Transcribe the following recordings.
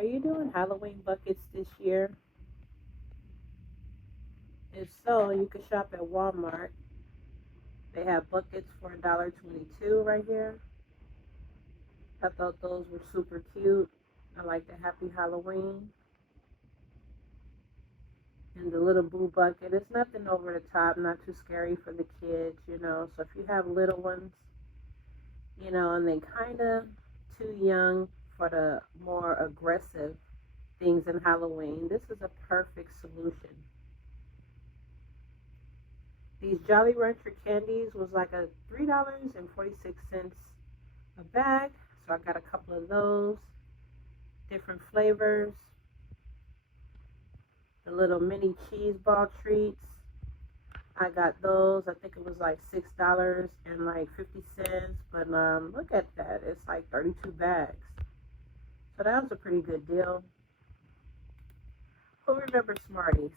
Are you doing Halloween buckets this year? If so, you can shop at Walmart. They have buckets for $1.22 right here. I thought those were super cute. I like the Happy Halloween and the little boo bucket. It's nothing over the top, not too scary for the kids. So if you have little ones, and they kind of too young for the more aggressive things in Halloween, this is a perfect solution. These Jolly Rancher candies was like a $3.46 a bag. So I got a couple of those, different flavors. The little mini cheese ball treats. I got those. I think it was like $6.50. But look at that. It's like 32 bags. So that was a pretty good deal. Who remembers Smarties?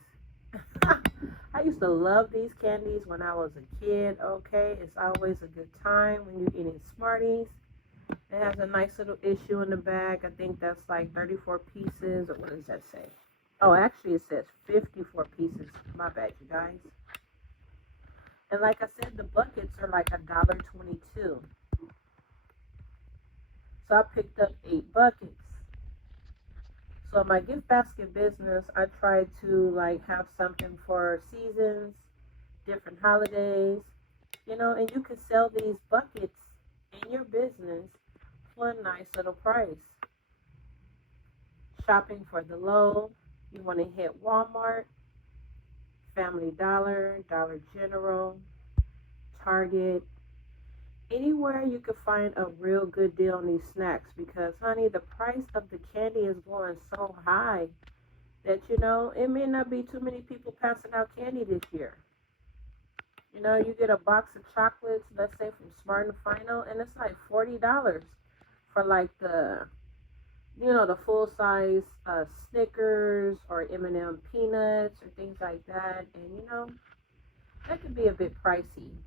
I used to love these candies when I was a kid. Okay, it's always a good time when you're eating Smarties. It has a nice little issue in the bag. I think that's like 34 pieces. Or what does that say? Oh, actually, it says 54 pieces. My bad, you guys. And like I said, the buckets are like $1.22. So I picked up 8 buckets. So my gift basket business, I try to like have something for seasons, different holidays, and you can sell these buckets in your business for a nice little price. Shopping for the low, you want to hit Walmart, Family Dollar, Dollar General, Target, anywhere you can find a real good deal on these snacks, because honey, the price of the candy is going so high that it may not be too many people passing out candy this year. You get a box of chocolates, let's say from Smart and Final, and it's like $40 for like the full size Snickers or M&M peanuts or things like that. And that could be a bit pricey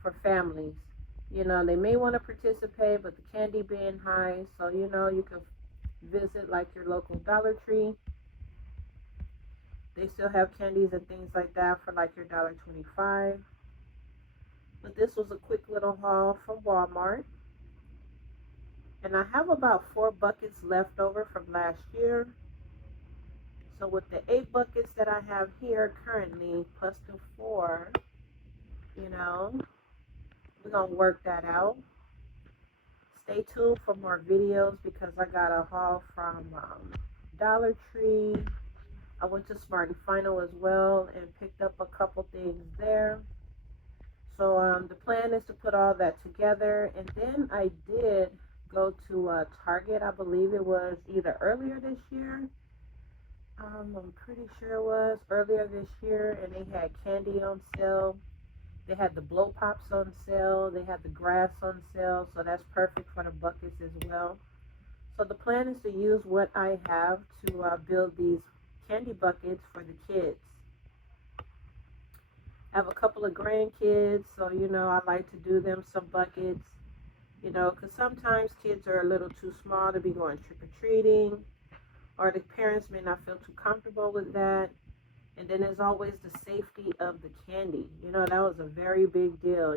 for families. They may want to participate, but the candy being high, so you can visit like your local Dollar Tree. They still have candies and things like that for like your $1.25. But this was a quick little haul from Walmart. And I have about 4 buckets left over from last year. So with the 8 buckets that I have here currently, plus the 4, we're going to work that out. Stay tuned for more videos because I got a haul from Dollar Tree. I went to Smart and Final as well and picked up a couple things there. So the plan is to put all that together. And then I did go to Target. I believe it was either earlier this year. I'm pretty sure it was earlier this year. And they had candy on sale. They had the blow pops on sale. They had the grass on sale. So that's perfect for the buckets as well. So the plan is to use what I have to build these candy buckets for the kids. I have a couple of grandkids, so I like to do them some buckets, because sometimes kids are a little too small to be going trick-or-treating, or the parents may not feel too comfortable with that. And then there's always the safety of the candy. That was a very big deal.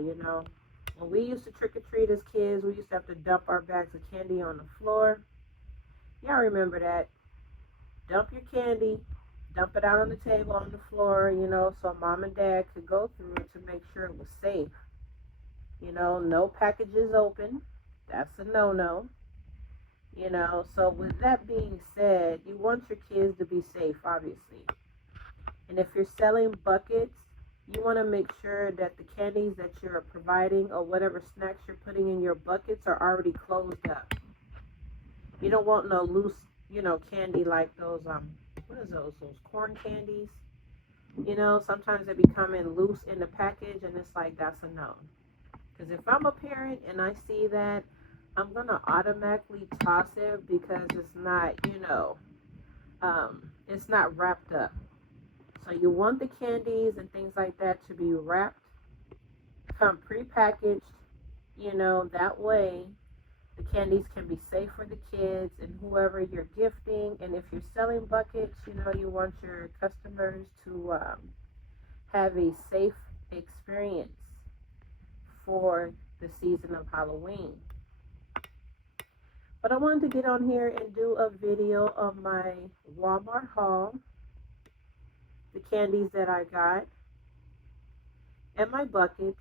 When we used to trick-or-treat as kids, we used to have to dump our bags of candy on the floor. Y'all remember that? Dump your candy, dump it out on the table on the floor, so mom and dad could go through it to make sure it was safe. No packages open. That's a no-no. So with that being said, you want your kids to be safe, obviously. And if you're selling buckets, you want to make sure that the candies that you're providing or whatever snacks you're putting in your buckets are already closed up. You don't want no loose, candy like those, what is those corn candies? Sometimes they become in loose in the package, and it's like, that's a no. Because if I'm a parent and I see that, I'm going to automatically toss it because it's not, it's not wrapped up. So you want the candies and things like that to be wrapped, come prepackaged, that way the candies can be safe for the kids, and whoever you're gifting. And if you're selling buckets, you know, you want your customers to have a safe experience for the season of Halloween. But I wanted to get on here and do a video of my Walmart haul, the candies that I got, and my buckets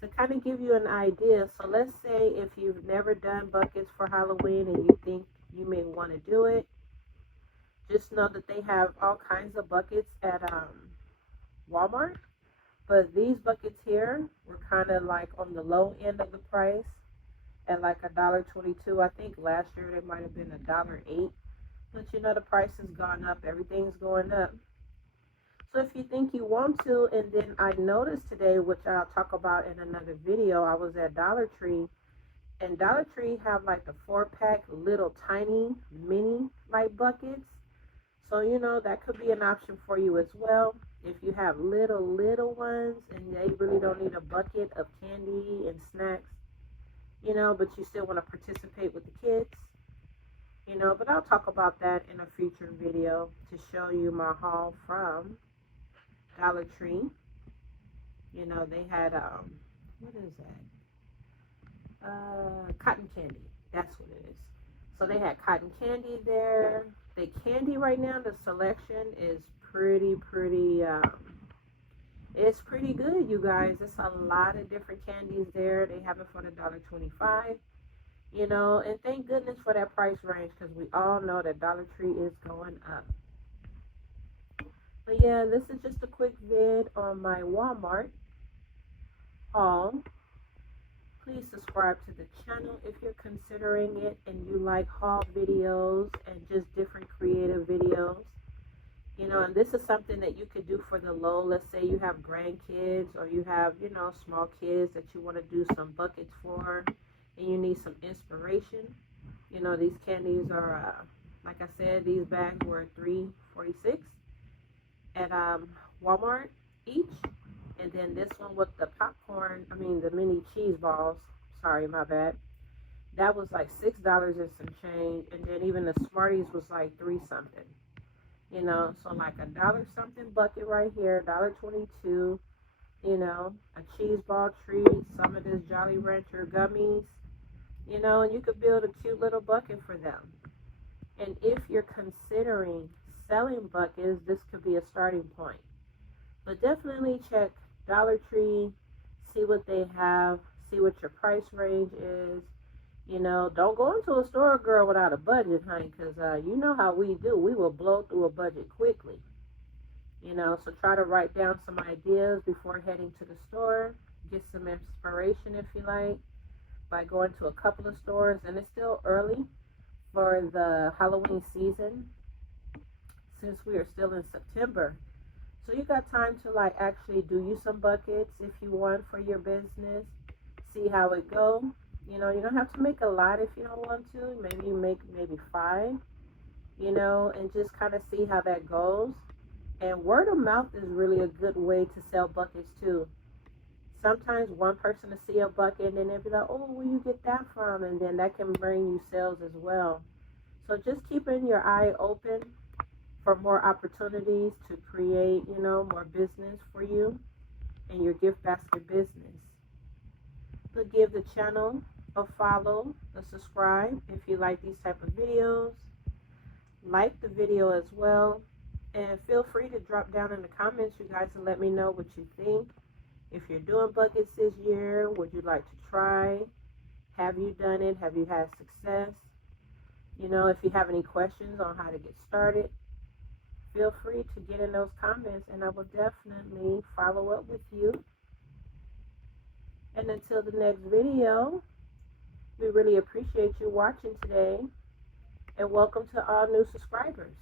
to kind of give you an idea. So let's say if you've never done buckets for Halloween and you think you may want to do it, just know that they have all kinds of buckets at Walmart. But these buckets here were kind of like on the low end of the price at like $1.22. I think last year they might have been $1.08. But you know, the price has gone up. Everything's going up. So if you think you want to, and then I noticed today, which I'll talk about in another video, I was at Dollar Tree, and Dollar Tree have like the 4-pack little tiny mini like buckets. So, you know, that could be an option for you as well. If you have little ones and they really don't need a bucket of candy and snacks, you know, but you still want to participate with the kids, you know, but I'll talk about that in a future video to show you my haul from Dollar Tree. You know, they had what is that? Cotton candy. That's what it is. So they had cotton candy there. The candy right now, the selection is pretty it's pretty good, you guys. It's a lot of different candies there. They have it for the $1.25. You know, and thank goodness for that price range, because we all know that Dollar Tree is going up. But yeah, this is just a quick vid on my Walmart haul. Please subscribe to the channel if you're considering it and you like haul videos and just different creative videos. You know, and this is something that you could do for the low. Let's say you have grandkids or you have, you know, small kids that you want to do some buckets for and you need some inspiration. You know, these candies are, like I said, these bags were $3.46 at Walmart each. And then this one with the popcorn, the mini cheese balls, sorry, my bad, that was like $6 and some change. And then even the Smarties was like $3 something. You know, so like $1 something bucket right here, $1.22. You know, a cheese ball treat, some of this Jolly Rancher gummies. You know, and you could build a cute little bucket for them. And if you're considering selling buckets, this could be a starting point. But definitely check Dollar Tree, see what they have, see what your price range is. You know, don't go into a store, girl, without a budget, honey, because you know how we do. We will blow through a budget quickly. You know, so try to write down some ideas before heading to the store. Get some inspiration, if you like, by going to a couple of stores. And it's still early for the Halloween season, since we are still in September. So you got time to like actually do you some buckets if you want for your business. See how it go. You know, you don't have to make a lot if you don't want to. Maybe you make maybe 5, you know, and just kind of see how that goes. And word of mouth is really a good way to sell buckets too. Sometimes one person will see a bucket and then they'll be like, oh, where you get that from? And then that can bring you sales as well. So just keeping your eye open for more opportunities to create, you know, more business for you and your gift basket business. So give the channel a follow, a subscribe if you like these type of videos. Like the video as well. And feel free to drop down in the comments, you guys, and let me know what you think. If you're doing buckets this year, would you like to try? Have you done it? Have you had success? You know, if you have any questions on how to get started, feel free to get in those comments and I will definitely follow up with you. And until the next video, we really appreciate you watching today. And welcome to all new subscribers.